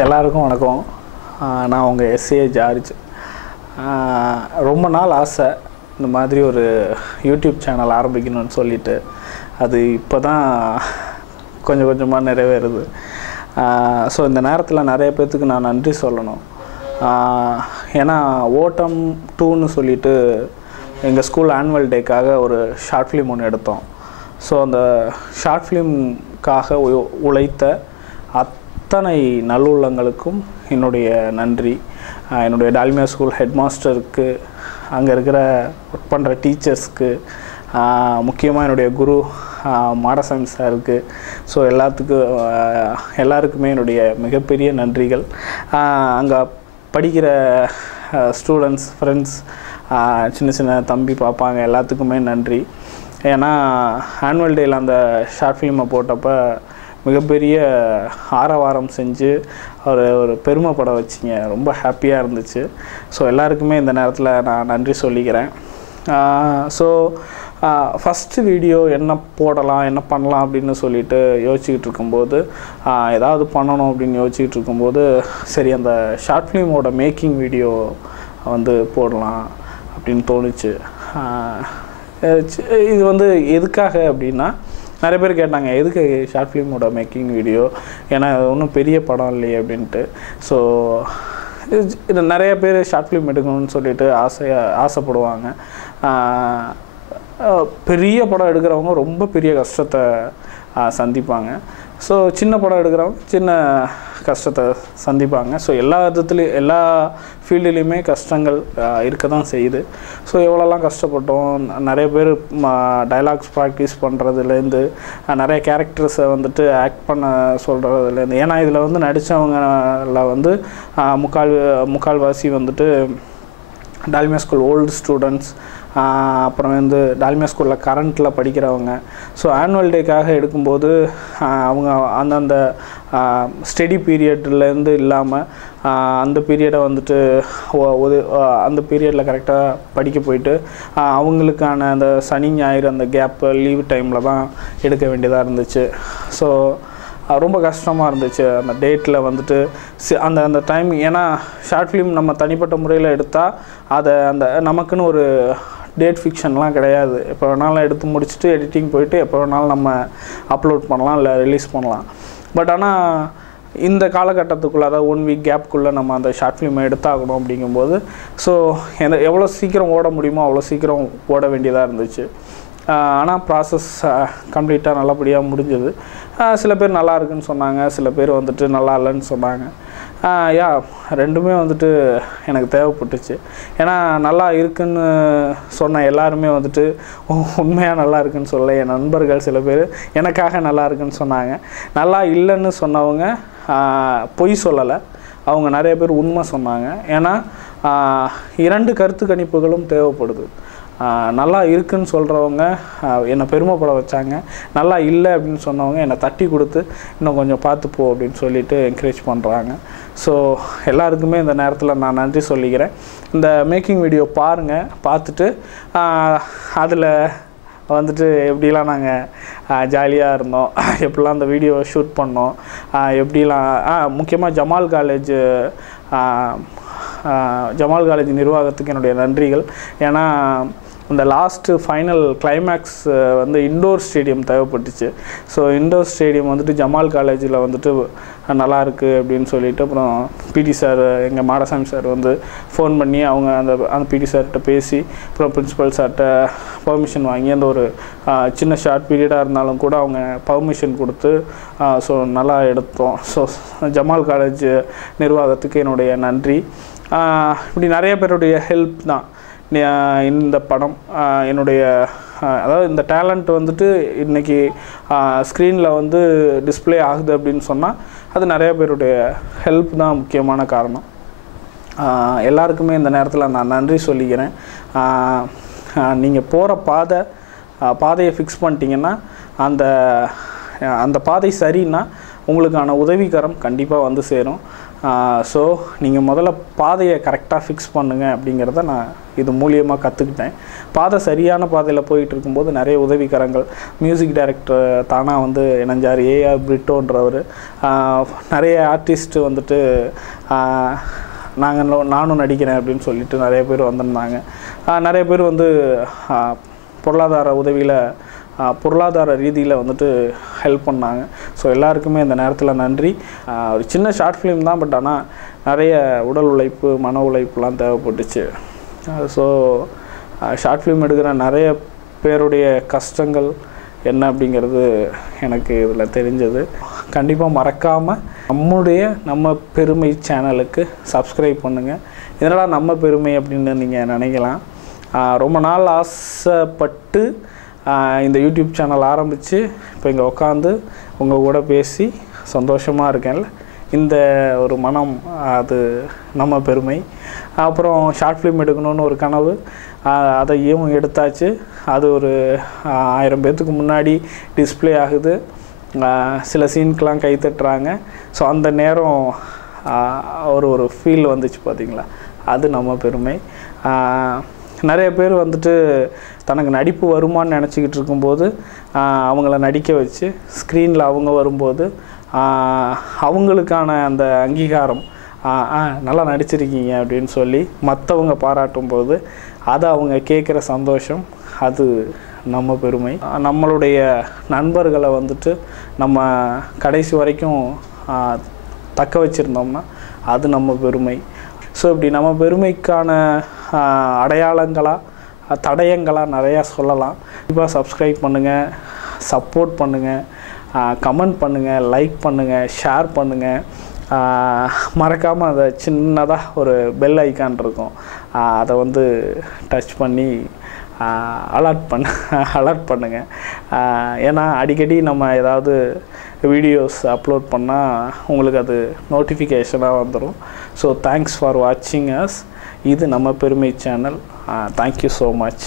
எல்லாருக்கும் வணக்கம். நான் உங்கள் எஸ்ஏ ஜார்ஜ். ரொம்ப நாள் ஆசை இந்த மாதிரி ஒரு யூடியூப் சேனல் ஆரம்பிக்கணும்னு சொல்லிட்டு, அது இப்போ தான் கொஞ்சம் கொஞ்சமாக நிறைவேறுது. ஸோ இந்த நேரத்தில் நிறைய பேர்த்துக்கு நான் நன்றி சொல்லணும். ஏன்னா ஓட்டம் 2ன்னு சொல்லிட்டு எங்கள் ஸ்கூல் ஆனுவல் டேக்காக ஒரு ஷார்ட் ஃபிலிம் ஒன்று எடுத்தோம். ஸோ அந்த ஷார்ட் ஃபிலிம்காக உழைத்த அத்தனை நல்லுள்ளங்களுக்கும் என்னுடைய நன்றி. என்னுடைய டால்மியா ஸ்கூல் ஹெட் மாஸ்டருக்கு, அங்கே இருக்கிற ஒர்க் பண்ணுற டீச்சர்ஸ்க்கு, முக்கியமாக என்னுடைய குரு மாடசாமி சாருக்கு, ஸோ எல்லாருக்குமே என்னுடைய மிகப்பெரிய நன்றிகள். அங்கே படிக்கிற ஸ்டூடெண்ட்ஸ், ஃப்ரெண்ட்ஸ், சின்ன சின்ன தம்பி பார்ப்பாங்க, எல்லாத்துக்குமே நன்றி. ஏன்னா ஆனுவல் டேயில் அந்த ஷார்ட் ஃபிலிமை போட்டப்போ மிகப்பெரிய ஆரவாரம் செஞ்சு ஒரு பெருமைப்பட வச்சிங்க. ரொம்ப ஹாப்பியாக இருந்துச்சு. ஸோ எல்லாருக்குமே இந்த நேரத்தில் நான் நன்றி சொல்லிக்கிறேன். ஸோ ஃபஸ்ட்டு வீடியோ என்ன போடலாம், என்ன பண்ணலாம் அப்படின்னு சொல்லிட்டு யோசிச்சுக்கிட்டு இருக்கும்போது, ஏதாவது பண்ணணும் அப்படின்னு யோசிச்சுக்கிட்டு இருக்கும்போது, சரி அந்த ஷார்ட் ஃபிலிமோட மேக்கிங் வீடியோ போடலாம் அப்படின்னு தோணுச்சு. இது எதுக்காக அப்படின்னா, நிறைய பேர் கேட்டாங்க எதுக்கு ஷார்ட் ஃபிலிமோட மேக்கிங் வீடியோ, ஏன்னா ஒன்றும் பெரிய படம் இல்லையே அப்படின்ட்டு. ஸோ இது நிறைய பேர் ஷார்ட் ஃபிலிம் எடுக்கணும்னு சொல்லிட்டு ஆசைப்படுவாங்க. பெரிய படம் எடுக்கிறவங்க ரொம்ப பெரிய கஷ்டத்தை சந்திப்பாங்க. ஸோ சின்ன படம் எடுக்கிறவங்க சின்ன கஷ்டத்தை சந்திப்பாங்க. ஸோ எல்லா ஃபீல்டுலேயுமே கஷ்டங்கள் இருக்க தான் செய்யுது. ஸோ எவ்வளோலாம் கஷ்டப்பட்டோம். நிறைய பேர் டைலாக்ஸ் ப்ராக்டிஸ் பண்ணுறதுலேருந்து, நிறைய கேரக்டர்ஸை ஆக்ட் பண்ண சொல்கிறதுலேருந்து, ஏன்னா இதில் நடித்தவங்களில் முக்கால்வாசி டால்மியா ஸ்கூல் ஓல்டு ஸ்டூடெண்ட்ஸ், அப்புறம் டால்மியா ஸ்கூலில் கரண்ட்டில் படிக்கிறவங்க. ஸோ ஆனுவல் டேக்காக எடுக்கும்போது அவங்க அந்தந்த ஸ்டடி பீரியட்லேருந்து இல்லாமல் அந்த பீரியடை அந்த பீரியடில் கரெக்டாக படிக்க போயிட்டு அவங்களுக்கான அந்த சனி ஞாயிறு அந்த கேப்பு லீவ் டைமில் தான் எடுக்க வேண்டியதாக இருந்துச்சு. ஸோ ரொம்ப கஷ்டமாக இருந்துச்சு அந்த டேட்டில் அந்த டைம். ஏன்னா ஷார்ட் ஃபிலிம் நம்ம தனிப்பட்ட முறையில் எடுத்தால் அதை நமக்குன்னு ஒரு டேட் ஃபிக்ஷன்லாம் கிடையாது. எப்போ வேணாலும் எடுத்து முடிச்சுட்டு எடிட்டிங் போயிட்டு எப்போ வேணாலும் நம்ம அப்லோட் பண்ணலாம், இல்லை ரிலீஸ் பண்ணலாம். பட் ஆனால் இந்த காலகட்டத்துக்குள்ளே, அதாவது 1 வீக் கேப்புக்குள்ளே நம்ம அந்த ஷார்ட் ஃபிலிமை எடுத்தாகணும் அப்படிங்கும்போது, ஸோ எவ்வளோ சீக்கிரம் ஓட முடியுமோ அவ்வளோ சீக்கிரம் ஓட வேண்டியதாக இருந்துச்சு. ஆனால் ப்ராசஸ் கம்ப்ளீட்டாக நல்லபடியாக முடிஞ்சது. சில பேர் நல்லா இருக்குன்னு சொன்னாங்க, சில பேர் நல்லா இல்லைன்னு சொன்னாங்க. ரெண்டுமே எனக்கு தேவைப்பட்டுச்சு. ஏன்னா நல்லா இருக்குன்னு சொன்ன எல்லாருமே உண்மையாக நல்லா இருக்குன்னு சொல்ல, என் நண்பர்கள் சில பேர் எனக்காக நல்லா இருக்குன்னு சொன்னாங்க. நல்லா இல்லைன்னு சொன்னவங்க பொய் சொல்லலை, அவங்க நிறைய பேர் உண்மை சொன்னாங்க. ஏன்னா 2 கருத்து கணிப்புகளும் தேவைப்படுது. நல்லா இருக்குன்னு சொல்கிறவங்க என்னை பெருமைப்பட வச்சாங்க, நல்லா இல்லை அப்படின்னு சொன்னவங்க என்னை தட்டி கொடுத்து இன்னும் கொஞ்சம் பார்த்துப்போ அப்படின்னு சொல்லிட்டு என்கரேஜ் பண்ணுறாங்க. ஸோ எல்லாருக்குமே இந்த நேரத்தில் நான் நன்றி சொல்லிக்கிறேன். இந்த மேக்கிங் வீடியோ பாருங்கள், பார்த்துட்டு அதில் எப்படிலாம் நாங்கள் ஜாலியாக இருந்தோம், எப்படிலாம் அந்த வீடியோவை ஷூட் பண்ணோம், எப்படிலாம் முக்கியமாக ஜமால் காலேஜ் நிர்வாகத்துக்கு என்னுடைய நன்றிகள். ஏன்னா இந்த last final climax indoor stadium தேவைப்பட்டுச்சு. ஸோ இண்டோர் ஸ்டேடியம் ஜமால் காலேஜில் நல்லா இருக்குது அப்படின்னு சொல்லிட்டு, அப்புறம் பிடி சார், எங்கள் மாடசாமி சார் ஃபோன் பண்ணி அவங்க அந்த பிடி சார்கிட்ட பேசி, அப்புறம் பிரின்ஸிபல் சார்கிட்ட பர்மிஷன் வாங்கி அந்த ஒரு சின்ன ஷார்ட் பீரியடாக இருந்தாலும் கூட அவங்க பர்மிஷன் கொடுத்து ஸோ நல்லா எடுத்தோம். ஸோ ஜமால் காலேஜ் நிர்வாகத்துக்கு என்னுடைய நன்றி. இப்படி நிறைய பேருடைய ஹெல்ப் தான் இந்த படம், என்னுடைய அதாவது இந்த டேலண்ட் இன்றைக்கி ஸ்க்ரீனில் டிஸ்பிளே ஆகுது அப்படின்னு சொன்னால் அது நிறைய பேருடைய ஹெல்ப் தான் முக்கியமான காரணம். எல்லாருக்குமே இந்த நேரத்தில் நான் நன்றி சொல்லிக்கிறேன். நீங்கள் போகிற பாதையை ஃபிக்ஸ் பண்ணிட்டீங்கன்னா, அந்த பாதை சரின்னா உங்களுக்கான உதவிக்கரம் கண்டிப்பாக சேரும். ஸோ நீங்கள் முதல்ல பாதையை கரெக்டாக ஃபிக்ஸ் பண்ணுங்கள் அப்படிங்கிறத நான் இது மூலியமாக கற்றுக்கிட்டேன். பாதை சரியான பாதையில் போயிட்டு இருக்கும்போது நிறைய உதவிக்கரங்கள், மியூசிக் டைரக்டர் தானாக வந்து இணைஞ்சார், ஏஆர் பிரிட்டோன்றவர். நிறைய ஆர்டிஸ்ட்டு வந்துட்டு நானும் நடிக்கிறேன் அப்படின்னு சொல்லிட்டு நிறைய பேர் வந்திருந்தாங்க. நிறைய பேர் வந்து பொருளாதார உதவியில் பொருளாதார ரீதியில் வந்துட்டு ஹெல்ப் பண்ணாங்க. ஸோ எல்லாருக்குமே இந்த நேரத்தில் நன்றி. ஒரு சின்ன ஷார்ட் ஃபிலிம் தான், பட் ஆனால் நிறைய உடல் உழைப்பு, மன உழைப்புலாம் தேவைப்பட்டுச்சு. ஸோ ஷார்ட் ஃபிலிம் எடுக்கிற நிறைய பேருடைய கஷ்டங்கள் என்ன அப்படிங்கிறது எனக்கு இதில் தெரிஞ்சது. கண்டிப்பாக மறக்காமல் நம்ம பெருமை சேனலுக்கு சப்ஸ்கிரைப் பண்ணுங்கள். இதனால் நம்ம பெருமை அப்படின்னு நீங்கள் நினைக்கலாம். ரொம்ப நாள் ஆசைப்பட்டு இந்த யூடியூப் சேனல் ஆரம்பித்து இப்போ இங்கே உட்காந்து உங்கள் கூட பேசி சந்தோஷமாக இருக்கேன்ல, இந்த ஒரு மனம், அது நம்ம பெருமை. அப்புறம் ஷார்ட் ஃபிலிம் எடுக்கணும்னு ஒரு கனவு, அதையும் எடுத்தாச்சு. அது ஒரு 1000 பேர்த்துக்கு முன்னாடி டிஸ்பிளே ஆகுது, சில சீனுக்கெலாம் கை தட்டுறாங்க. ஸோ அந்த நேரம் ஒரு ஃபீல் வந்துச்சு பார்த்தீங்களா, அது நம்ம பெருமை. நிறைய பேர் வந்துட்டு தனக்கு நடிப்பு வருமானு நினச்சிக்கிட்டு இருக்கும்போது அவங்கள நடிக்க வச்சு ஸ்க்ரீனில் அவங்க வரும்போது அவங்களுக்கான அந்த அங்கீகாரம், நல்லா நடிச்சிருக்கீங்க அப்படின்னு சொல்லி மற்றவங்க பாராட்டும் போது அதை அவங்க கேட்குற சந்தோஷம், அது நம்ம பெருமை. நம்மளுடைய நண்பர்களை வந்துட்டு நம்ம கடைசி வரைக்கும் தக்க வச்சுருந்தோம்னா அது நம்ம பெருமை. ஸோ இப்படி நம்ம பெருமைக்கான அடையாளங்களாக, தடயங்களாக நிறையா சொல்லலாம். கண்டிப்பாக சப்ஸ்கிரைப் பண்ணுங்கள், சப்போர்ட் பண்ணுங்கள், கமெண்ட் பண்ணுங்கள், லைக் பண்ணுங்கள், ஷேர் பண்ணுங்கள். மறக்காமல் அதை சின்னதாக ஒரு பெல் ஐக்கான் இருக்கும், அதை வந்து டச் பண்ணி அலர்ட் பண்ணுங்கள். ஏன்னா அடிக்கடி நம்ம ஏதாவது வீடியோஸ் அப்லோட் பண்ணால் உங்களுக்கு அது நோட்டிஃபிகேஷனாக வந்துடும். ஸோ தேங்க்ஸ் ஃபார் வாட்சிங் அஸ். இது நம்ம பெருமை சேனல். Thank you so much.